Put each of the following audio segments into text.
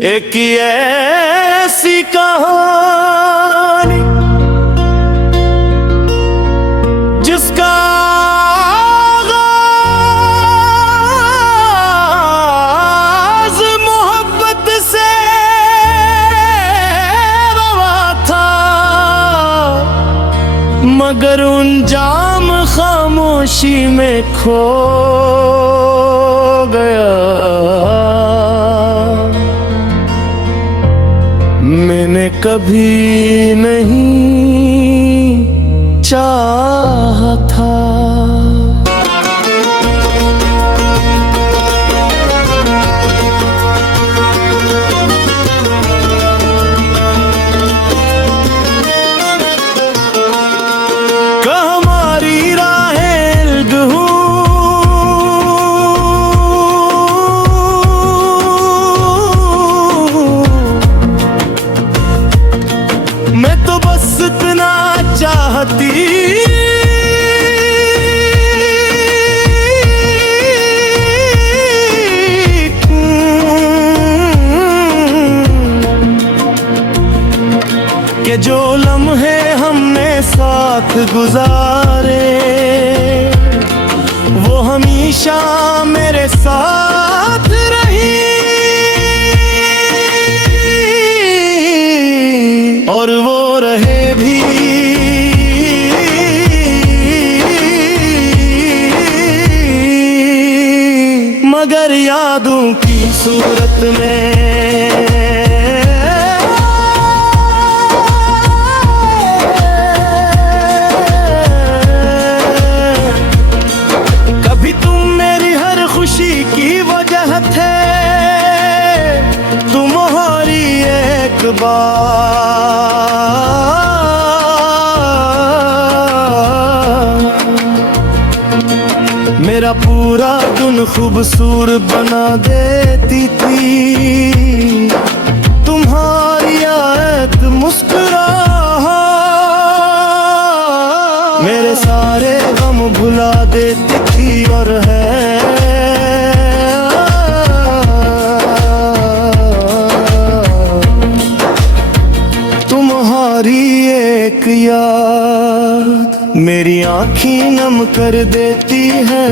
एक ऐसी कहानी जिसका आगाज़ मोहब्बत से रवा था, मगर अंजाम खामोशी में खो गया। मैंने कभी नहीं चाहा था। हमारी राहें अलग मैं तो बस इतना चाहती कि जो लम्हे हमने साथ गुजारे वो हमेशा मेरे साथ रही, और वो रहे भी मगर यादों की सूरत में। कभी तुम मेरी हर खुशी की वजह थे, तुम हमारी एक बात मेरा पूरा दिन खूबसूरत बना देती थी। तुम्हारी आयत मुस्कुराहट मेरे सारे गम भुला देती थी, और है तुम्हारी एक याद मेरी आँखें नम कर देती है।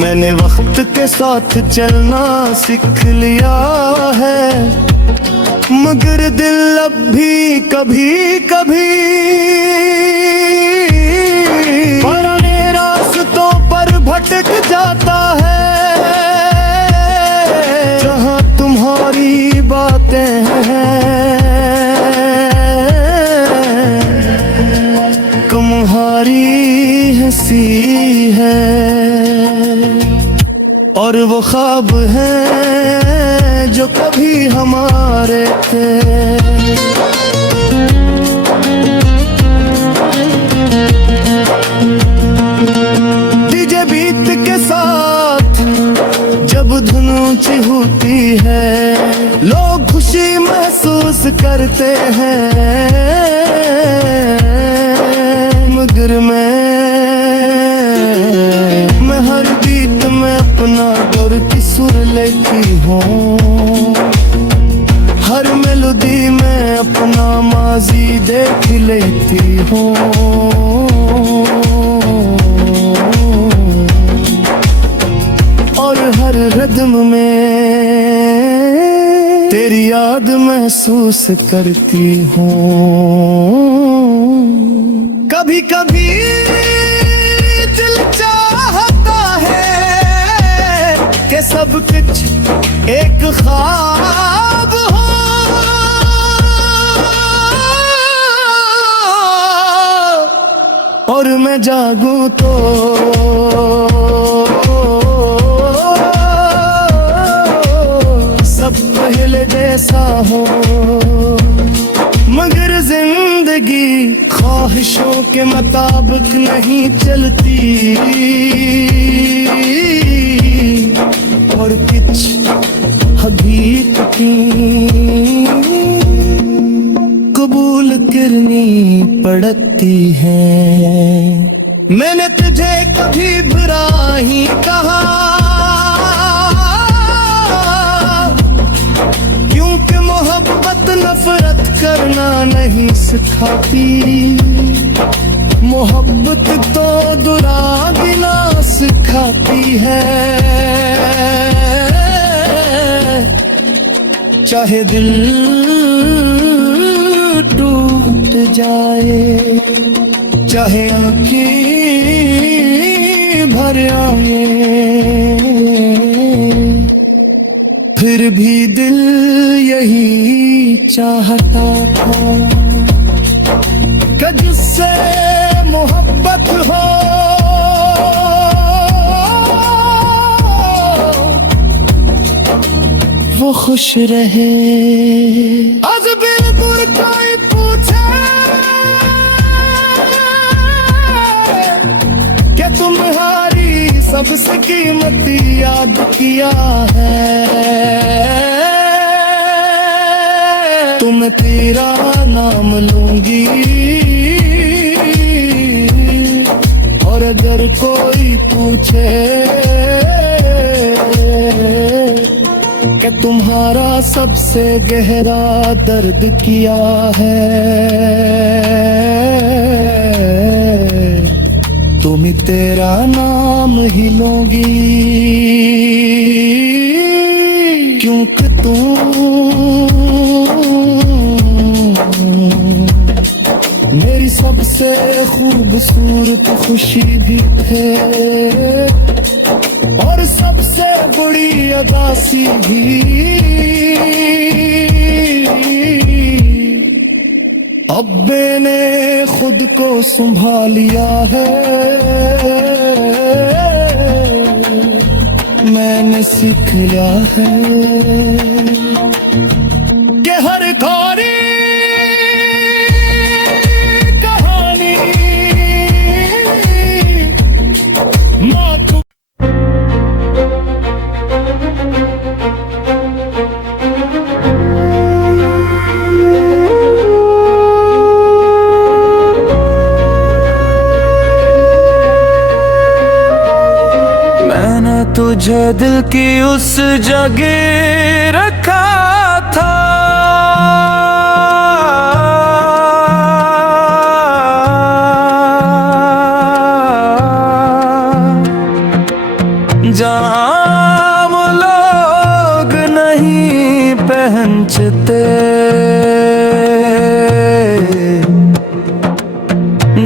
मैंने वक्त के साथ चलना सीख लिया है, मगर दिल अब भी कभी कभी पुराने रास्तों पर भटक जाता है। जहाँ तुम्हारी बातें हैं, तुम्हारी हंसी है, और वो ख्वाब हैं जो कभी हमारे थे। डीजे बीट के साथ जब धुन ऊंची होती है, लोग खुशी महसूस करते हैं, मगर मैं हर बीट में अपना दौर की सुर लेती हूँ, हर मेलोडी में अपना माजी देख लेती हूँ, और हर रिदम में तेरी याद महसूस करती हूँ। कभी कभी दिल चाहता है कि सब कुछ एक ख्वाब हो, और मैं जागूं तो सब पहले जैसा हो, मगर जिंदगी ख्वाहिशों के मुताबिक नहीं चलती, और कुछ हकीकती कबूल करनी पड़ती है। मैंने तुझे कभी बुरा नहीं कहा, क्योंकि मोहब्बत नफरत करना नहीं सिखाती, मोहब्बत तो दुरागना सिखाती है। चाहे दिल टूट जाए, चाहे आंखें भर आए, फिर भी दिल यही चाहता था कि जिससे मोहब्बत हो वो खुश रहे। आज बिल्कुल कोई पूछे कि तुम्हारी सबसे कीमती याद किया है, तुम तेरा नाम लूंगी, और अगर कोई पूछे कि तुम्हारा सबसे गहरा दर्द किया है, तुम तेरा नाम ही लूंगी, क्योंकि तुम मेरी सबसे खूबसूरत खुशी भी थे, और सबसे बड़ी उदासी भी। अब मैंने खुद को संभालिया है, मैंने सीख लिया है कि हर खोरी तुझे दिल की उस जगह रखा था, जहाँ वो लोग नहीं पहचानते,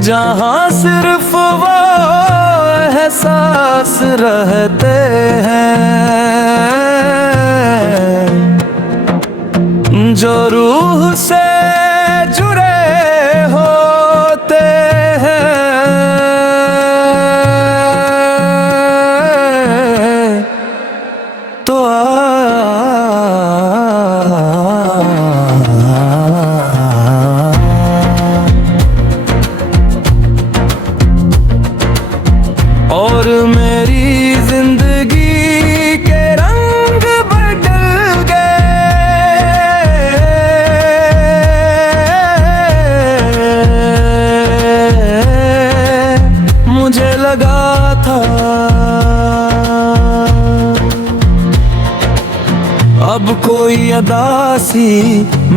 जहाँ सिर्फ वो एहसास रहते हैं, जो रूह से जुड़े होते हैं। तो और मेरी जिंदगी के रंग बदल गए। मुझे लगा था अब कोई अदासी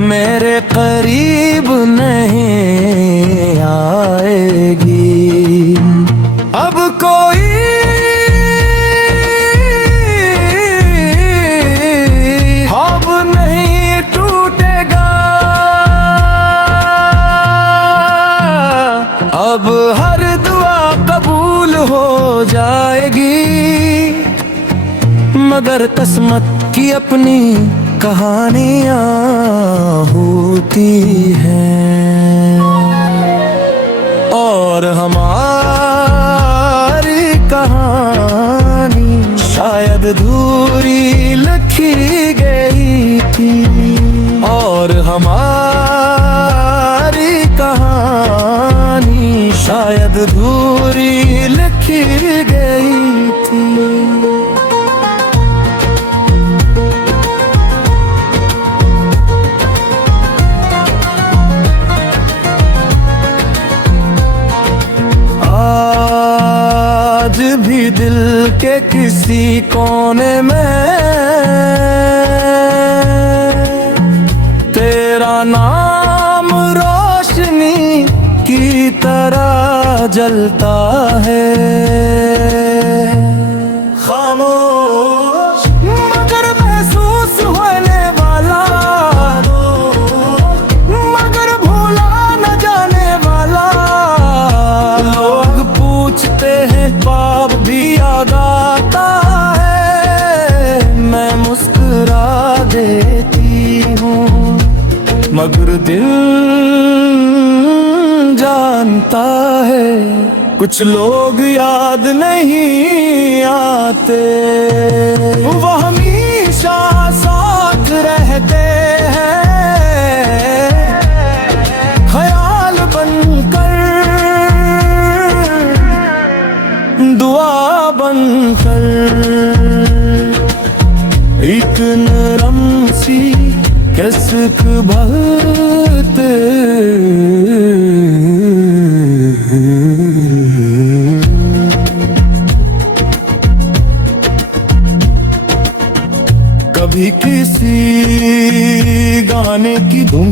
मेरे करीब नहीं आएगी, अब कोई ख्वाब नहीं टूटेगा, अब हर दुआ कबूल हो जाएगी। मगर किस्मत की अपनी कहानियाँ होती हैं, और हमारी कहानी शायद अधूरी लिखी गई थी, और हमारी कहानी शायद अधूरी लिखी गई थी। आज भी दिल के किसी कोने में तेरा नाम रोशनी की तरह जलता है। खामोश मगर महसूस होने वाला, मगर भूला न जाने वाला। लोग पूछते हैं पाप भी याद आता है, मैं मुस्कुरा देती हूँ मगर दिल जानता है कुछ लोग याद नहीं आते। वो हमेशा साथ रहते हैं ख्याल बनकर, दुआ बनकर। एक नरम सी कसक भरते कभी किसी गाने की धुन,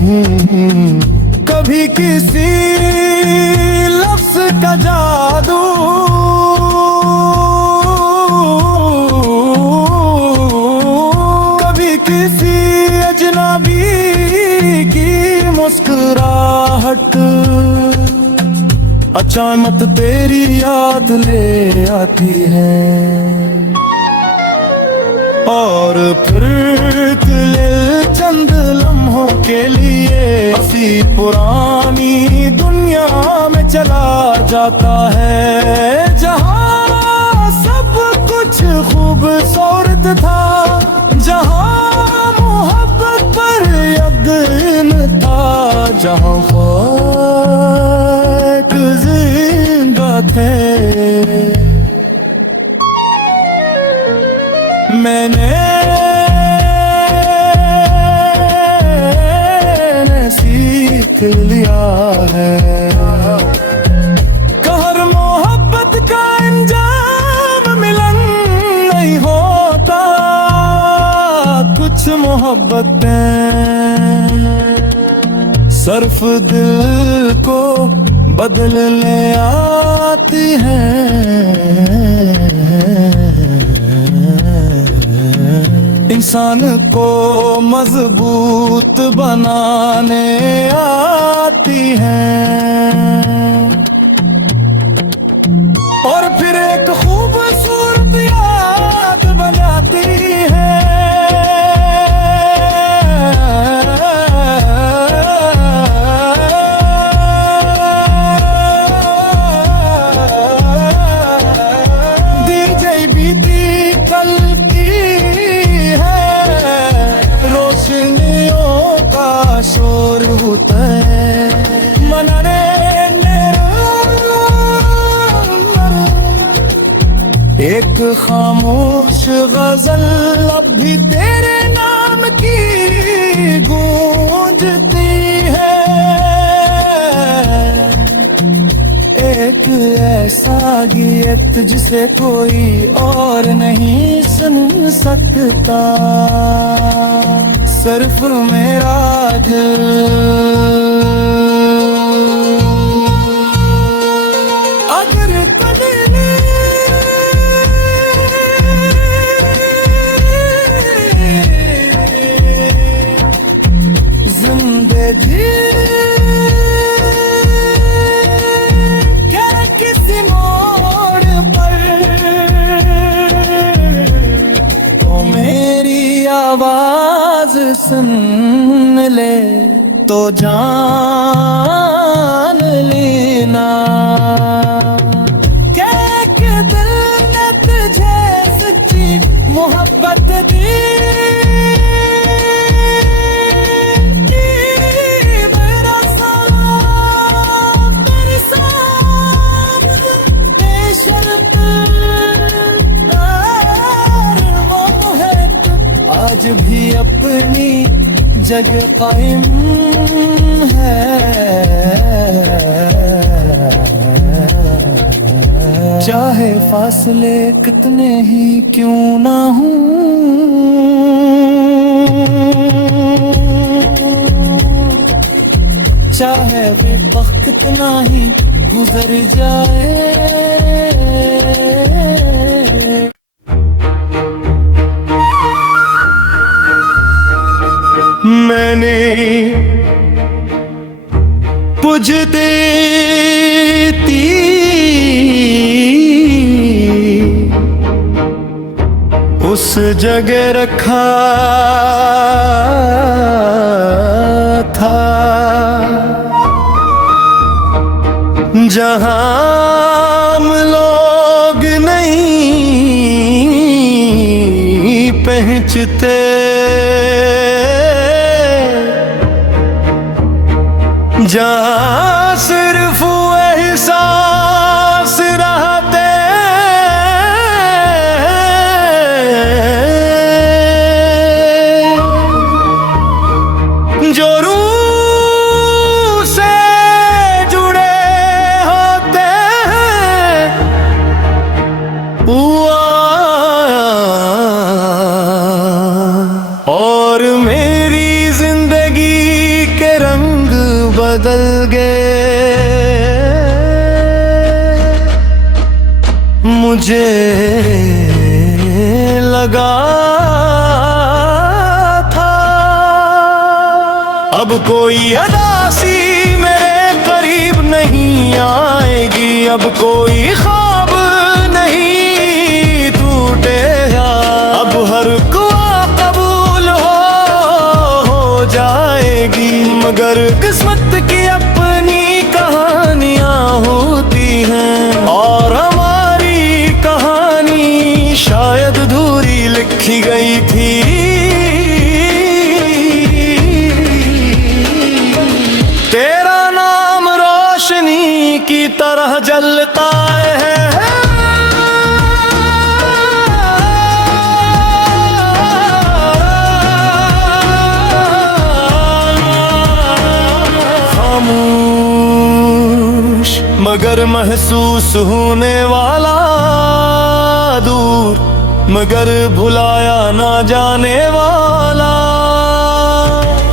कभी किसी लफ्ज का जादू, कभी किसी अजनबी की मुस्कुराहट अचानक तेरी याद ले आती है। और फिर चंद लम्हों के लिए हंसी पुरानी दुनिया में चला जाता है, जहाँ सब कुछ खूबसूरत था, जहाँ मोहब्बत पर यकीन था, जहाँ ख्वाब जिंदा थे। मैंने सीख लिया है कहर मोहब्बत का अंजाम मिलन नहीं होता। कुछ मोहब्बतें सिर्फ दिल को बदलने आती हैं, इंसान को मजबूत बनाने आती हैं। और फिर एक खूबसूरत याद बनाती है। दीजे बीती कल शोर होता है मनरे एक खामोश गजल अब भी तेरे नाम की गूंजती है। एक ऐसा गीत जिसे कोई और नहीं सुन सकता, सिर्फ मेरा दिल। अगर कदले जिंदगी क्या किसी मोड़ पर तो मेरी आवाज सुन ले तो जान लेना। क्या कि दिल ने तुझे सच्ची मोहब्बत दी, मेरा साथ तेरे साथ बेशर्त वो है आज भी अपनी जगह कायम है। चाहे फासले कितने ही क्यों ना हूं, चाहे वे वक्त कितना ही गुजर जाए। मैंने बुझती उस जगह रखा था जहां हम लोग नहीं पहुंचते, जहां सिर्फ एहसास रहते जो रूह से जुड़े होते हैं। और मेरी जिंदगी के रंग बदल गए, मुझे लगा था अब कोई अदासी मेरे करीब नहीं आएगी, अब कोई ख्वाब नहीं टूटेगा, अब हर दुआ कबूल हो जाएगी। मगर किस्मत की अपनी कहानियां होती हैं, और हमारी कहानी शायद अधूरी लिखी गई थी। तेरा नाम रोशनी की तरह जलता है, खामोश मगर महसूस होने वाला, दूर मगर भुलाया ना जाने वाला।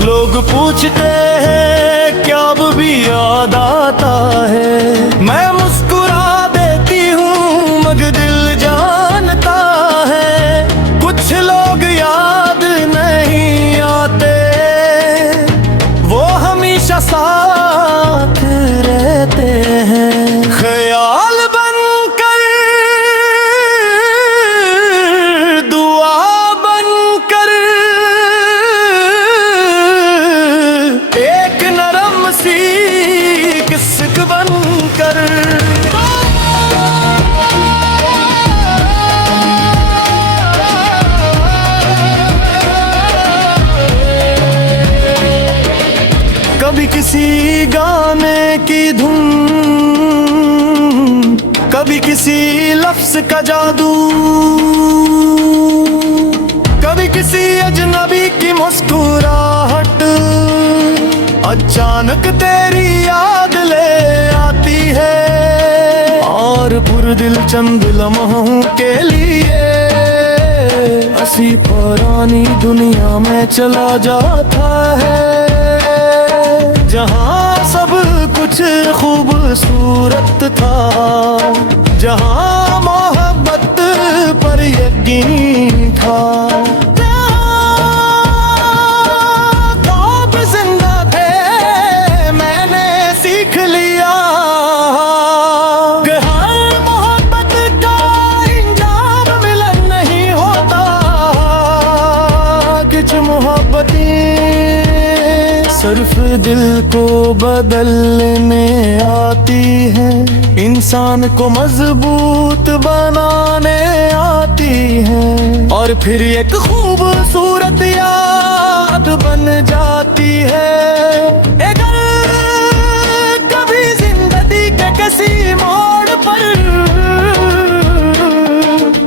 लोग पूछते हैं क्या अब भी याद आता है, मैं मुस्कुरा देती हूँ मगर दिल जानता है कुछ लोग याद नहीं आते, वो हमेशा साथ रहते हैं। ख्याल बनकर दुआ बनकर एक नरम सी किस्क बनकर कभी किसी गाने की धुन, कभी किसी लफ्ज का जादू, कभी किसी अजनबी की मुस्कुराहट, अचानक तेरी याद ले आती है, और पुरदिल चंद लम्हों के लिए हंसी पुरानी दुनिया में चला जाता है, जहां सब कुछ खूबसूरत था, जहां मोहब्बत पर यकीन था। ख्वाब जिंदा थे मैंने सीख लिया कि हर मोहब्बत का इंजाम मिलन नहीं होता, कुछ मोहब्बतें सिर्फ दिल को बदलने आती है, इंसान को मजबूत बनाने आती है, और फिर एक खूबसूरत याद बन जाती है। अगर कभी जिंदगी के किसी मोड़ पर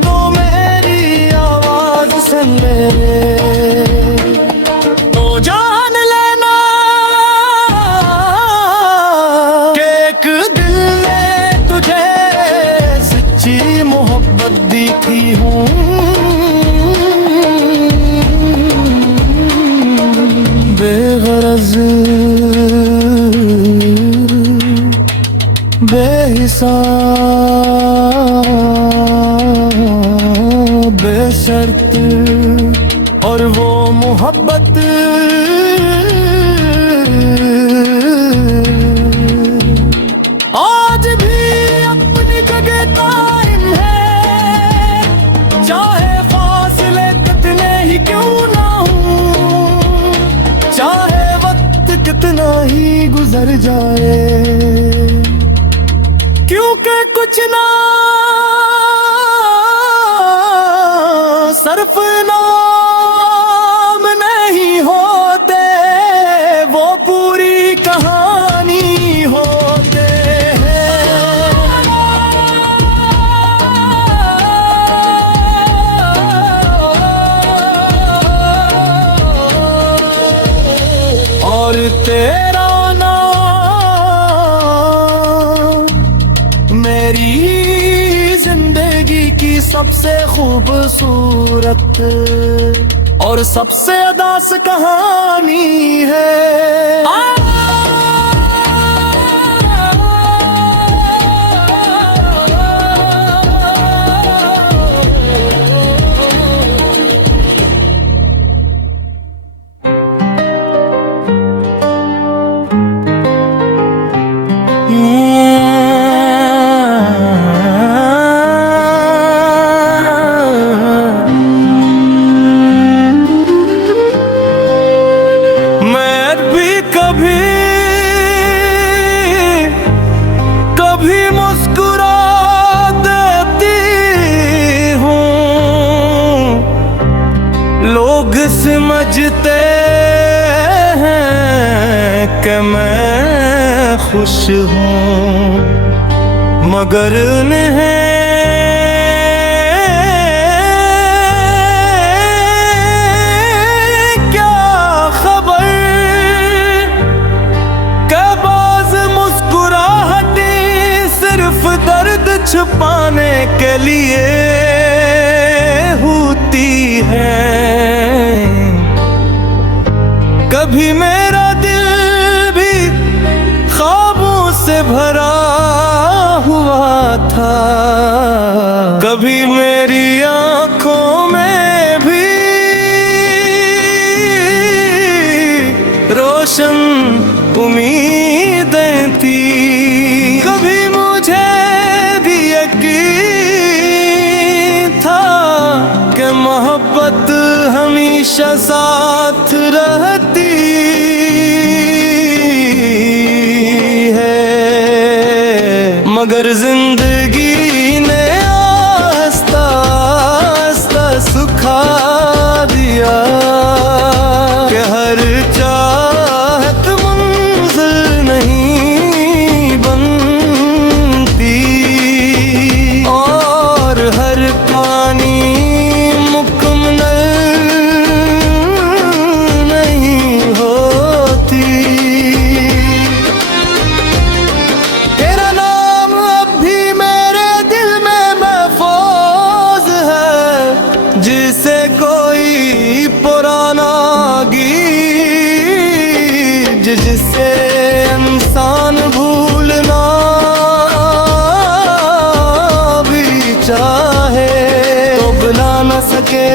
तो मेरी आवाज सुन ले, तो जान लेना कि एक दिल ने तुझे साथी हूँ। बेगरज बेहिसाब बेशर्त और वो मोहब्बत आज भी अपनी जगह कायम है, चाहे फासले कितने ही क्यों ना हो, चाहे वक्त कितना ही गुजर जाए, क्योंकि कुछ ना सिर्फ नाम नहीं होते, वो पूरी कहानी होते हैं। और तेरा नाम मेरी जिंदगी की सबसे खूबसूरत और सबसे अदास कहानी है। कभी मुस्कुरा देती हूँ, लोग समझते हैं कि मैं खुश हूँ, मगर नहीं छुपाने के लिए होती है। कभी मेरा दिल भी ख्वाबों से भरा हुआ था, कभी मेरी आंखों में भी रोशन उम्मीदें थी, कभी मुझे मोहब्बत हमेशा साथ रहती है, मगर जिंदगी ने आस्ता आस्ता सुखा दिया कि हर चाहत मंजिल नहीं बनती, और हर पानी जिसे कोई पुराना गीत जिसे इंसान भूलना भी चाहे तो भुला न सके,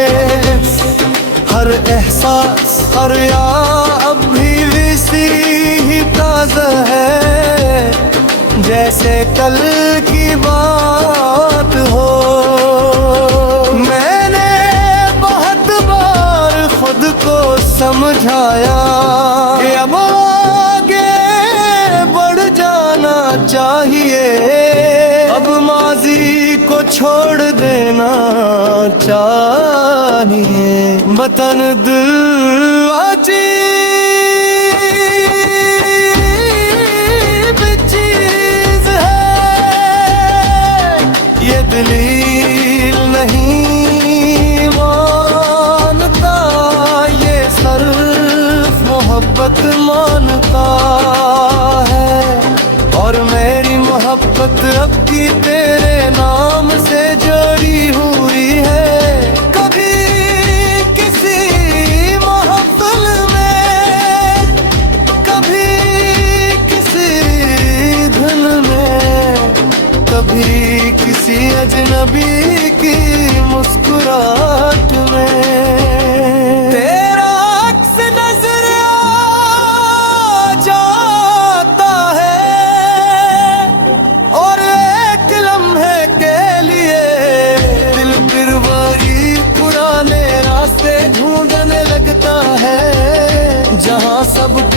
हर एहसास हर याद अब भी वैसी ही ताज़ा है, जैसे कल की बात हो। खुद को समझाया कि अब आगे बढ़ जाना चाहिए, अब माजी को छोड़ देना चाहिए, वतन दिल अजीब चीज है, ये दलील नहीं मोहब्बत मानता है, और मेरी मोहब्बत अब की तेरे नाम से जुड़ी हुई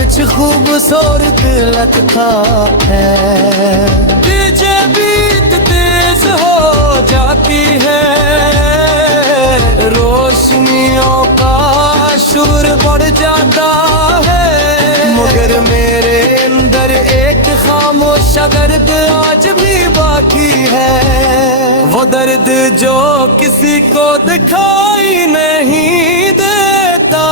कुछ खूबसूरत लगता है। डीजे बीट तेज हो जाती है, रोशनियों का शोर बढ़ जाता है, मगर मेरे अंदर एक खामोश दर्द आज भी बाकी है। वो दर्द जो किसी को दिखाई नहीं देता,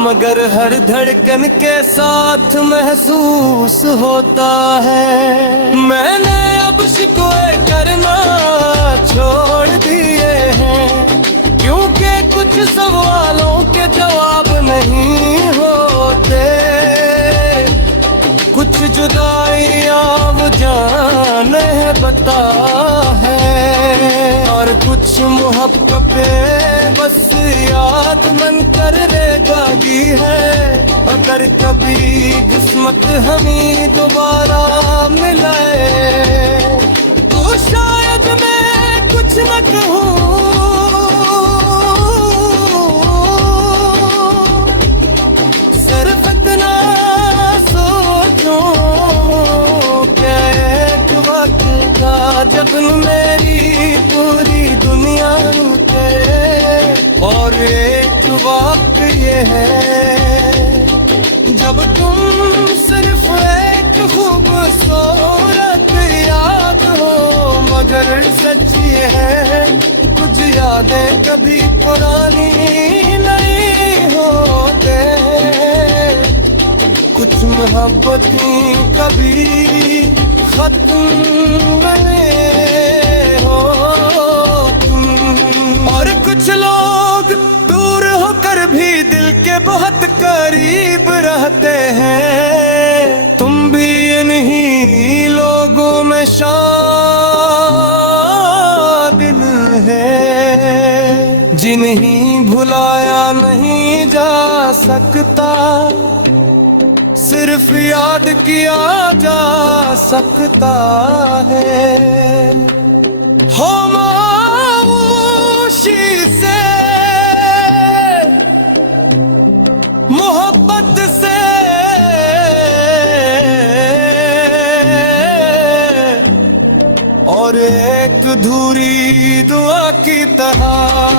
मगर हर धड़कन के साथ महसूस होता है। मैंने अब शिकवे करना छोड़ दिए हैं, क्योंकि कुछ सवालों के जवाब नहीं होते। कुछ जुदाइयां वो जाने बता है, और कुछ मोहब्बतें बस याद मन कर रहेगी है। अगर कभी किस्मत हमें दोबारा मिलाए, तो शायद मैं कुछ न कहूँ, सिर्फ इतना सोचूं कि एक वक्त था जब मेरी पूरी दुनिया लूटे। और एक वक्त ये है जब तुम सिर्फ एक खूबसूरत याद हो, मगर सच्ची है कुछ यादें कभी पुरानी नहीं होते। कुछ मोहब्बतें कभी खत्म नहीं हो तुम। और कुछ लोग दूर होकर भी दिल के बहुत करीब रहते हैं। तुम भी इन्हीं लोगों में शामिल है, जिन्हें भुलाया नहीं जा सकता, सिर्फ याद किया जा सकता है। हो खामोशी से, मोहब्बत से, और एक अधूरी दुआ की तरह।